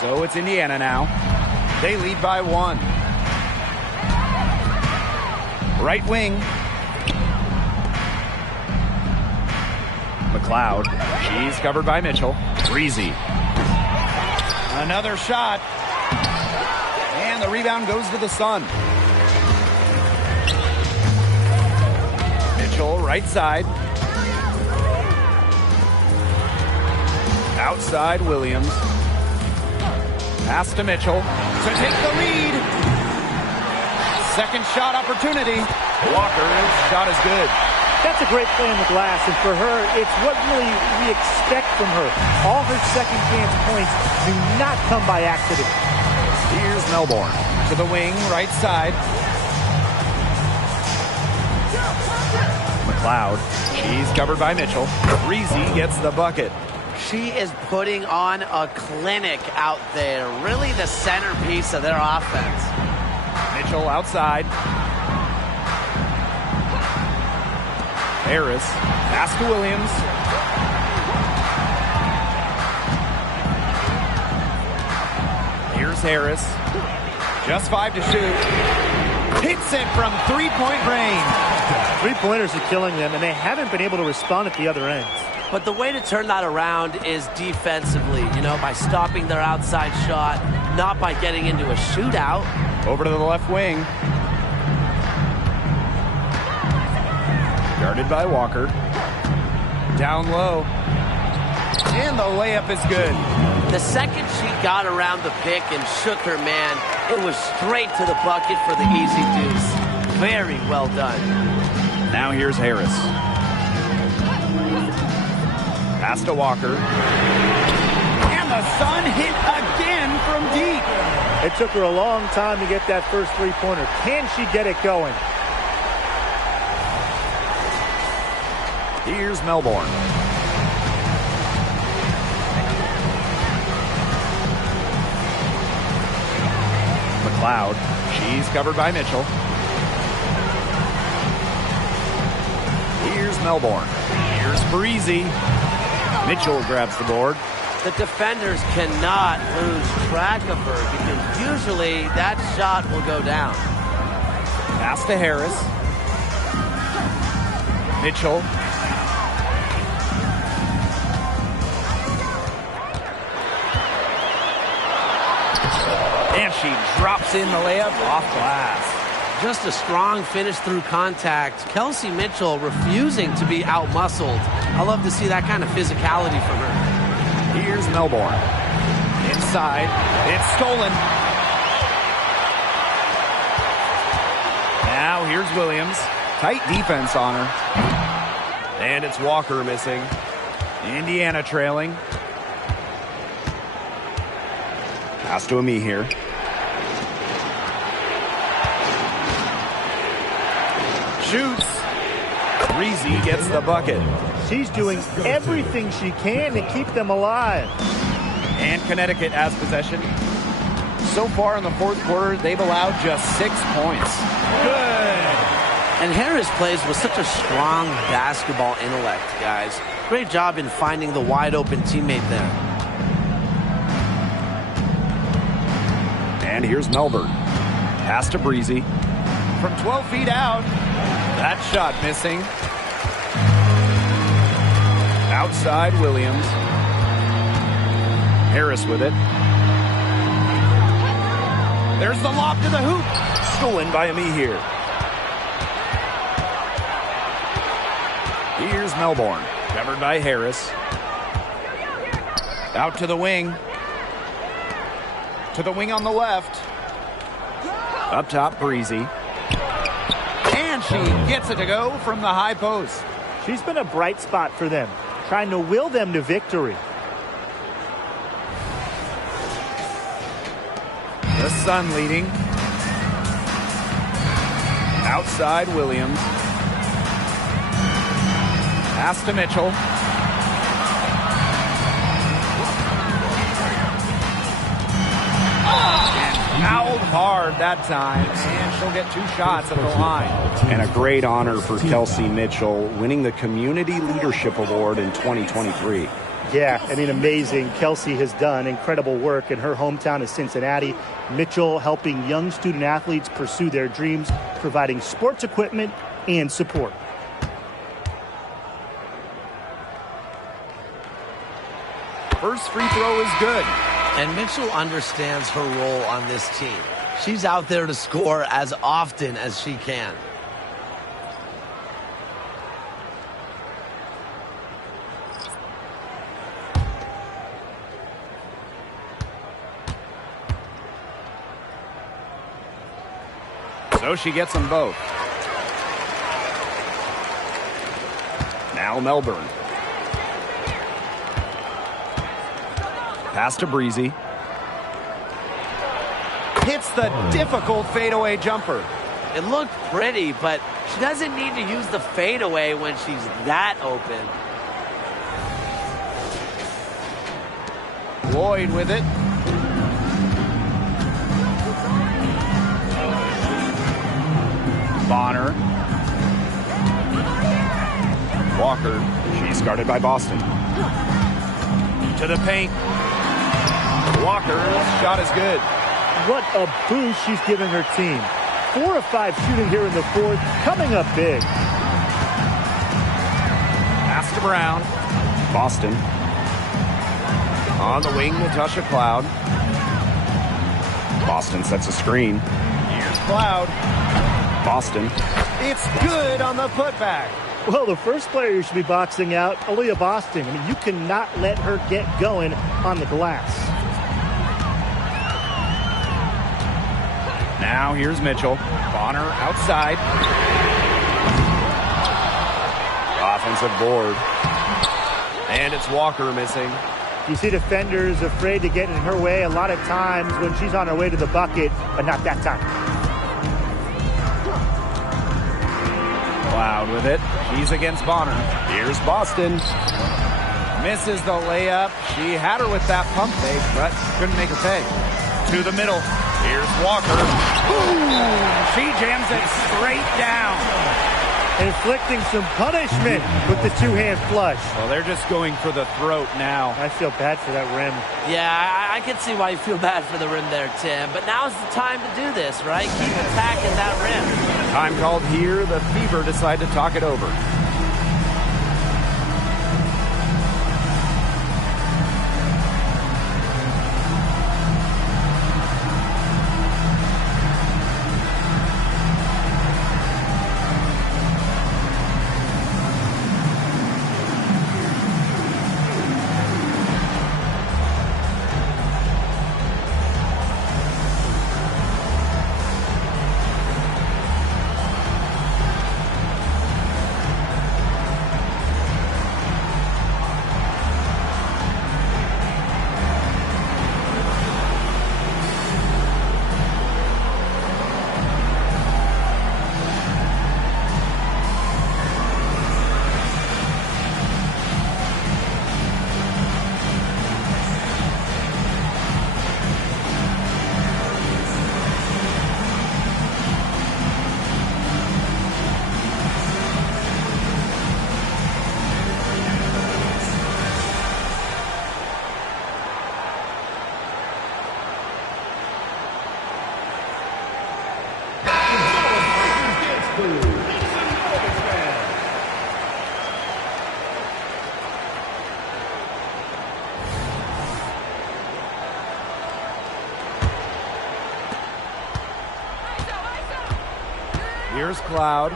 So it's Indiana now. They lead by 1. Right wing. McLeod. She's covered by Mitchell. Breezy. Another shot. And the rebound goes to the Sun. Mitchell, right side. Outside Williams. Pass to Mitchell to take the lead. Second shot opportunity. Walker's shot is good. That's a great play on the glass, and for her, it's what really we expect from her. All her second chance points do not come by accident. Here's Melbourne to the wing, right side. McLeod, she's covered by Mitchell. Breezy gets the bucket. She is putting on a clinic out there, really the centerpiece of their offense. Mitchell outside. Harris, pass to Williams. Here's Harris. Just 5 to shoot. Hits it from three-point range. Three-pointers are killing them, and they haven't been able to respond at the other end. But the way to turn that around is defensively, by stopping their outside shot, not by getting into a shootout. Over to the left wing. Guarded by Walker. Down low. And the layup is good. The second she got around the pick and shook her man, it was straight to the bucket for the easy deuce. Very well done. Now here's Harris. Pass to Walker. And the Sun hit again from deep. It took her a long time to get that first three-pointer. Can she get it going? Here's Melbourne. McLeod. She's covered by Mitchell. Here's Melbourne. Here's Breezy. Mitchell grabs the board. The defenders cannot lose track of her because usually that shot will go down. Pass to Harris. Mitchell. And she drops in the layup off glass. Just a strong finish through contact. Kelsey Mitchell refusing to be out-muscled. I love to see that kind of physicality from her. Here's Melbourne. Inside. It's stolen. Now here's Williams. Tight defense on her. And it's Walker missing. Indiana trailing. Pass to Ami here. Shoots. Breezy gets the bucket. She's doing everything she can to keep them alive. And Connecticut has possession. So far in the fourth quarter, they've allowed just 6 points. Good. And Harris plays with such a strong basketball intellect, guys. Great job in finding the wide open teammate there. And here's Melbourne. Pass to Breezy. From 12 feet out. That shot missing. Outside Williams. Harris with it. There's the lob to the hoop. Stolen by Ami here. Here's Melbourne. Covered by Harris. Out to the wing. To the wing on the left. Up top, Breezy. And she gets it to go from the high post. She's been a bright spot for them, trying to will them to victory. The Sun leading. Outside Williams. Pass to Mitchell. Fouled hard that time, and she'll get 2 shots at the line. And a great honor for Kelsey Mitchell, winning the Community Leadership Award in 2023. Yeah, I mean, amazing. Kelsey has done incredible work in her hometown of Cincinnati. Mitchell helping young student athletes pursue their dreams, providing sports equipment and support. First free throw is good. And Mitchell understands her role on this team. She's out there to score as often as she can. So she gets them both. Now Melbourne. Pass to Breezy. Hits the difficult fadeaway jumper. It looked pretty, but she doesn't need to use the fadeaway when she's that open. Lloyd with it. Bonner. Walker. She's guarded by Boston. To the paint. Walker's shot is good. What a boost she's giving her team. 4 of 5 shooting here in the fourth, coming up big. Pass to Brown. Boston. On the wing, Natasha Cloud. Boston sets a screen. Here's Cloud. Boston. It's good on the putback. Well, the first player you should be boxing out, Aaliyah Boston. I mean, you cannot let her get going on the glass. Now here's Mitchell. Bonner outside. Offensive board. And it's Walker missing. You see defenders afraid to get in her way a lot of times when she's on her way to the bucket, but not that time. Cloud with it. She's against Bonner. Here's Boston. Misses the layup. She had her with that pump fake, but couldn't make her pay. To the middle. Here's Walker. Boom! She jams it straight down. Inflicting some punishment with the two-hand flush. Well, they're just going for the throat now. I feel bad for that rim. Yeah, I can see why you feel bad for the rim there, Tim. But now's the time to do this, right? Keep attacking that rim. Time called here. The Fever decide to talk it over. Here's Cloud.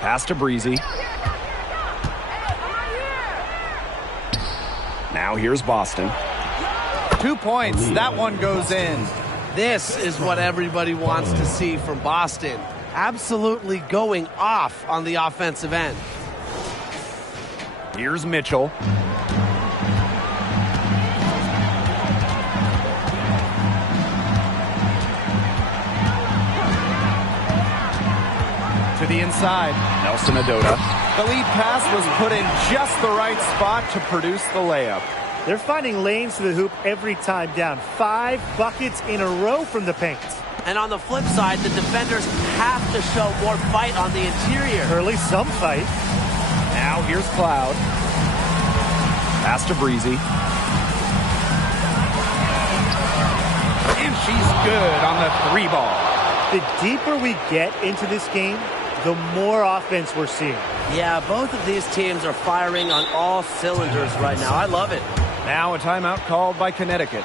Pass to Breezy. Now here's Boston. 2 points. That one goes in. This is what everybody wants to see from Boston. Absolutely going off on the offensive end. Here's Mitchell. To the inside. Nelson Adota. The lead pass was put in just the right spot to produce the layup. They're finding lanes to the hoop every time down. 5 buckets in a row from the paint. And on the flip side, the defenders have to show more fight on the interior. Or at least some fight. Now here's Cloud. Pass to Breezy. And she's good on the 3 ball. The deeper we get into this game, the more offense we're seeing. Yeah, both of these teams are firing on all cylinders right now. I love it. Now a timeout called by Connecticut.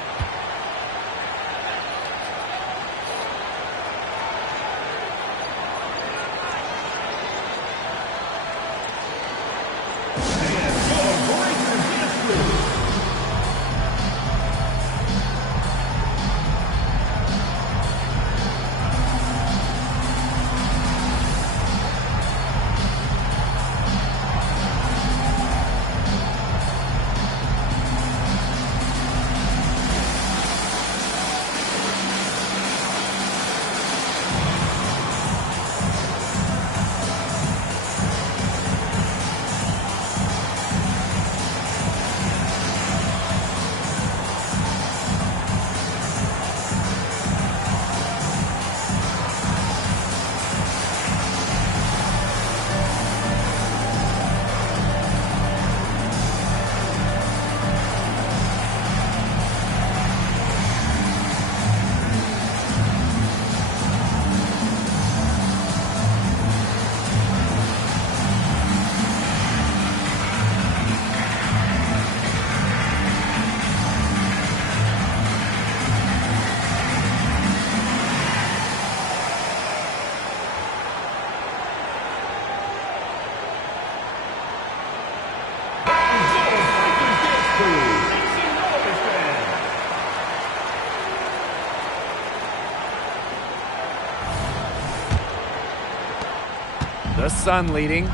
The Sun leading.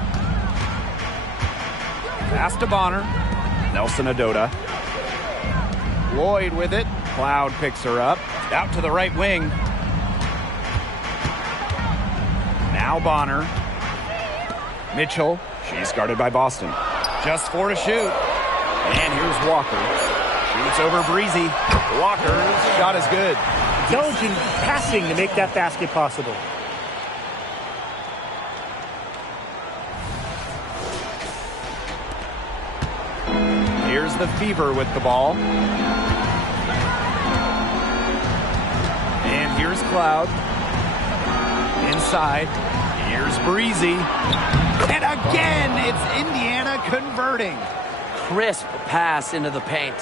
Pass to Bonner. Nelson Adota. Lloyd with it. Cloud picks her up. Out to the right wing. Now Bonner. Mitchell. She's guarded by Boston. Just 4 to shoot. And here's Walker. Shoots over Breezy. Walker's shot is good. Intelligent passing to make that basket possible. Here's the Fever with the ball. And here's Cloud. Inside. Here's Breezy. And again, it's Indiana converting. Crisp pass into the paint.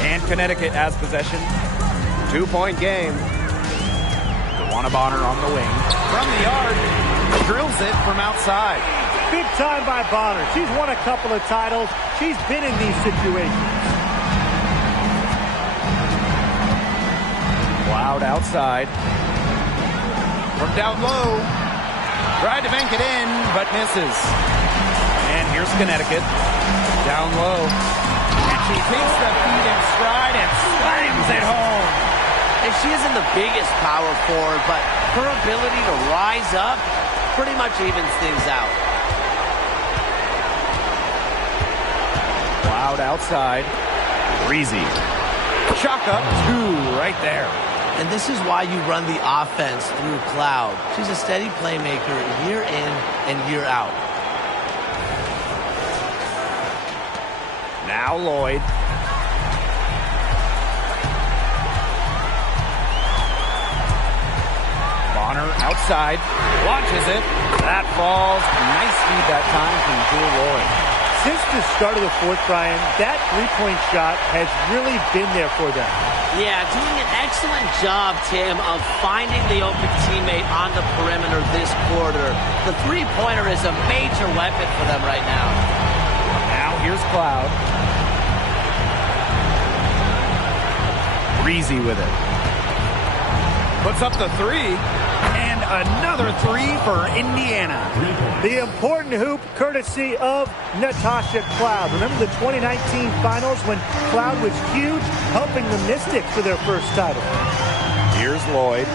And Connecticut has possession. 2-point game. DeWanna Bonner on the wing. From the yard. Drills it from outside. Big time by Bonner. She's won a couple of titles. She's been in these situations. Cloud outside. From down low. Tried to bank it in, but misses. And here's Connecticut. Down low. And she takes the feed in stride and slams it home. And she isn't the biggest power forward, but her ability to rise up pretty much evens things out. Cloud outside. Breezy. Chalk up 2 right there. And this is why you run the offense through Cloud. She's a steady playmaker year in and year out. Now Lloyd. Bonner outside. Launches it. That falls. Nice feed that time from Jewel Lloyd. Since the start of the fourth, Brian, that three-point shot has really been there for them. Yeah, doing an excellent job, Tim, of finding the open teammate on the perimeter this quarter. The three-pointer is a major weapon for them right now. Now here's Cloud. Breezy with it. Puts up the 3. And another 3 for Indiana. The important hoop courtesy of Natasha Cloud. Remember the 2019 finals when Cloud was huge, helping the Mystics for their first title. Here's Lloyd.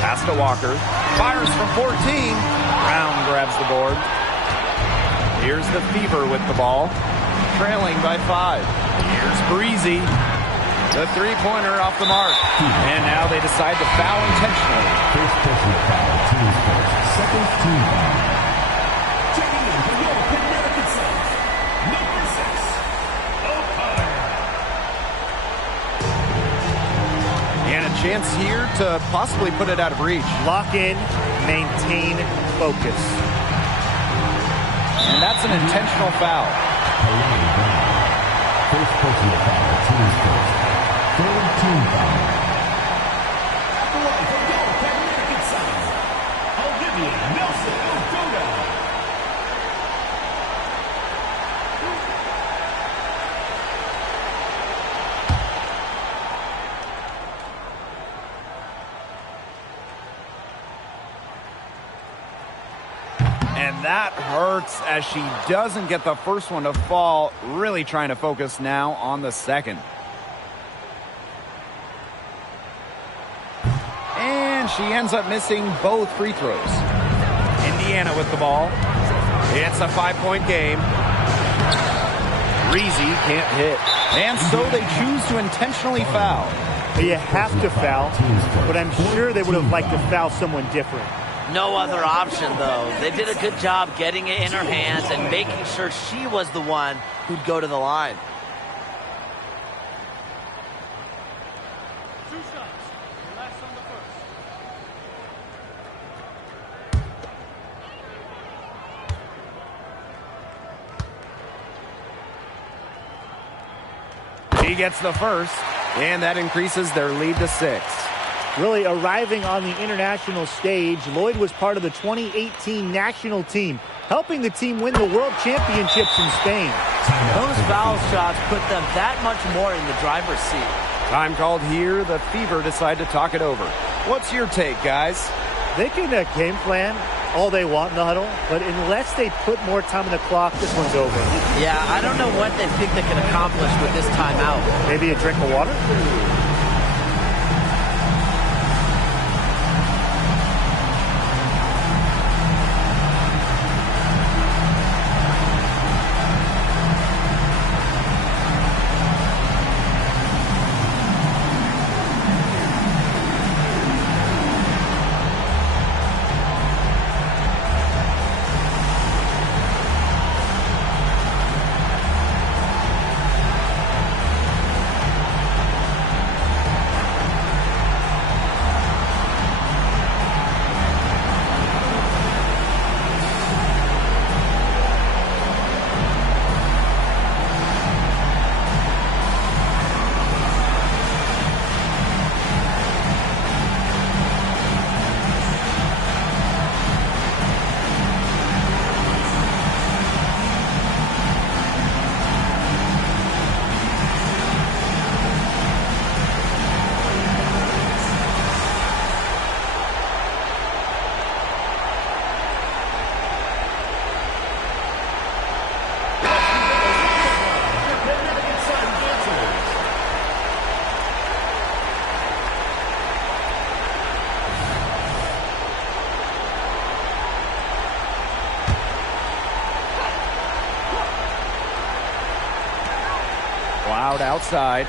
Pass to Walker. Fires from 14. Brown grabs the board. Here's the Fever with the ball. Trailing by 5. Here's Breezy. The three-pointer off the mark. And now they decide to foul intentionally. First personal foul, team's first. Second team foul. Checking in for your Connecticut Suns, number 6, O'Connor. And a chance here to possibly put it out of reach. Lock in, maintain focus. And that's an intentional foul. First personal foul, team's first. Third team foul. At the line for your Connecticut Suns, Olivia Nelson Adota. And that hurts as she doesn't get the first one to fall. Really trying to focus now on the second. And she ends up missing both free throws. Indiana with the ball. It's a 5-point game. Breezy can't hit. And so they choose to intentionally foul. You have to foul, but I'm sure they would have liked to foul someone different. No other option, though. They did a good job getting it in her hands and making sure she was the one who'd go to the line. He gets the first, and that increases their lead to 6. Really arriving on the international stage, Lloyd was part of the 2018 national team, helping the team win the World Championships in Spain. Those foul shots put them that much more in the driver's seat. Time called here. The Fever decide to talk it over. What's your take, guys? They can game plan all they want in the huddle, but unless they put more time on the clock, this one's over. Yeah, I don't know what they think they can accomplish with this timeout. Maybe a drink of water? Out outside.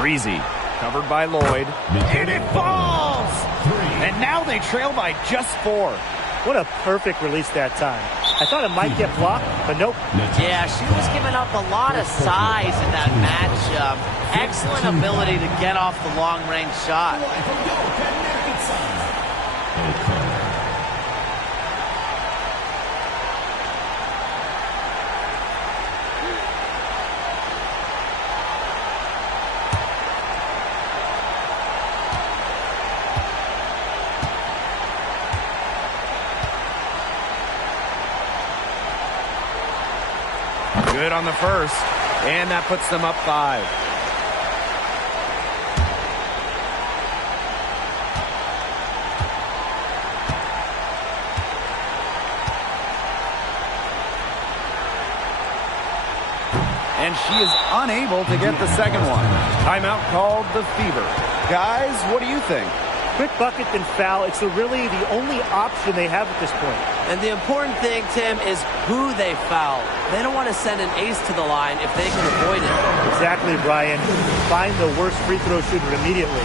Breezy, covered by Lloyd. And it falls! And now they trail by just 4. What a perfect release that time. I thought it might get blocked, but nope. Yeah, she was giving up a lot of size in that matchup. Excellent ability to get off the long-range shot. Good on the first, and that puts them up 5. And she is unable to get the second one. Timeout called the Fever. Guys, what do you think? Quick bucket then foul. It's really the only option they have at this point. And the important thing, Tim, is who they foul. They don't want to send an ace to the line if they can avoid it. Exactly, Brian. Find the worst free throw shooter immediately.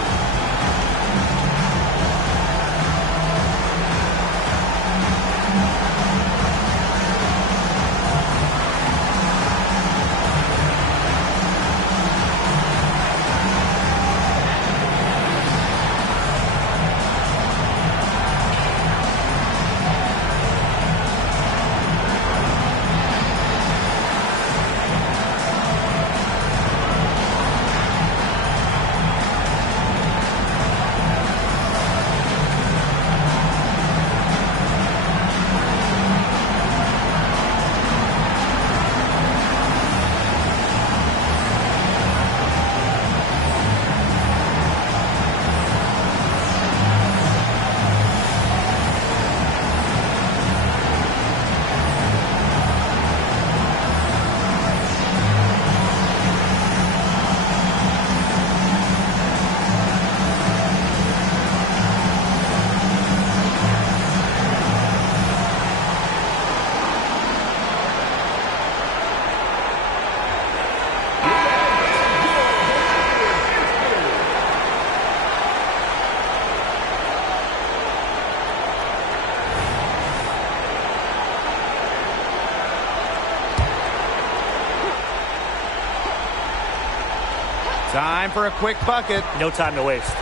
Time for a quick bucket. No time to waste.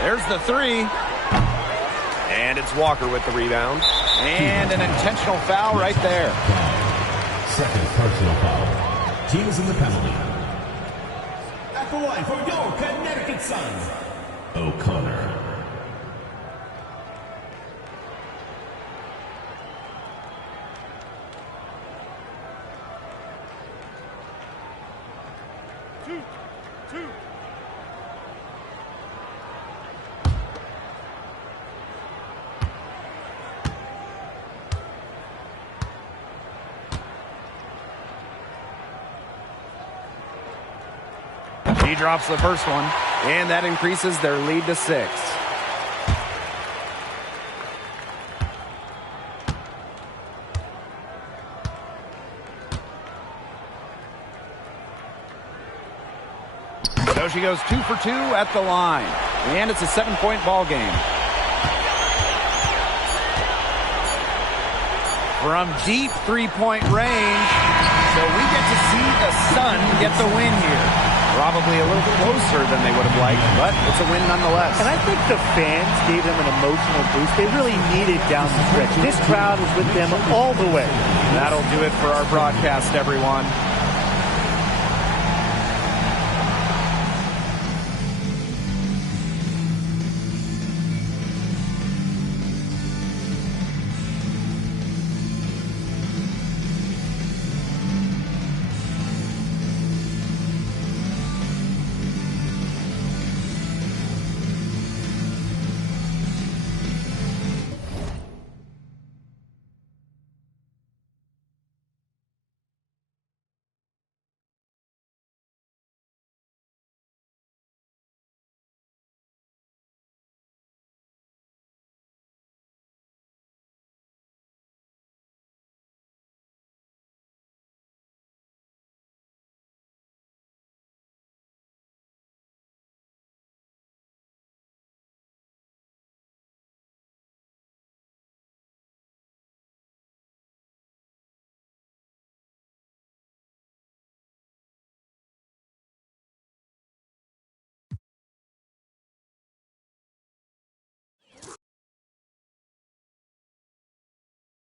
There's the 3. And it's Walker with the rebound. And an intentional foul right there. Second personal foul. Teams in the penalty. At the line for your Connecticut Sun, O'Connor. He drops the first one, and that increases their lead to 6. So she goes 2 for 2 at the line, and it's a 7-point ball game. From deep 3-point range, so we get to see the Sun get the win here. Probably a little closer than they would have liked, but it's a win nonetheless. And I think the fans gave them an emotional boost. They really needed down the stretch. This crowd was with them all the way. That'll do it for our broadcast, everyone.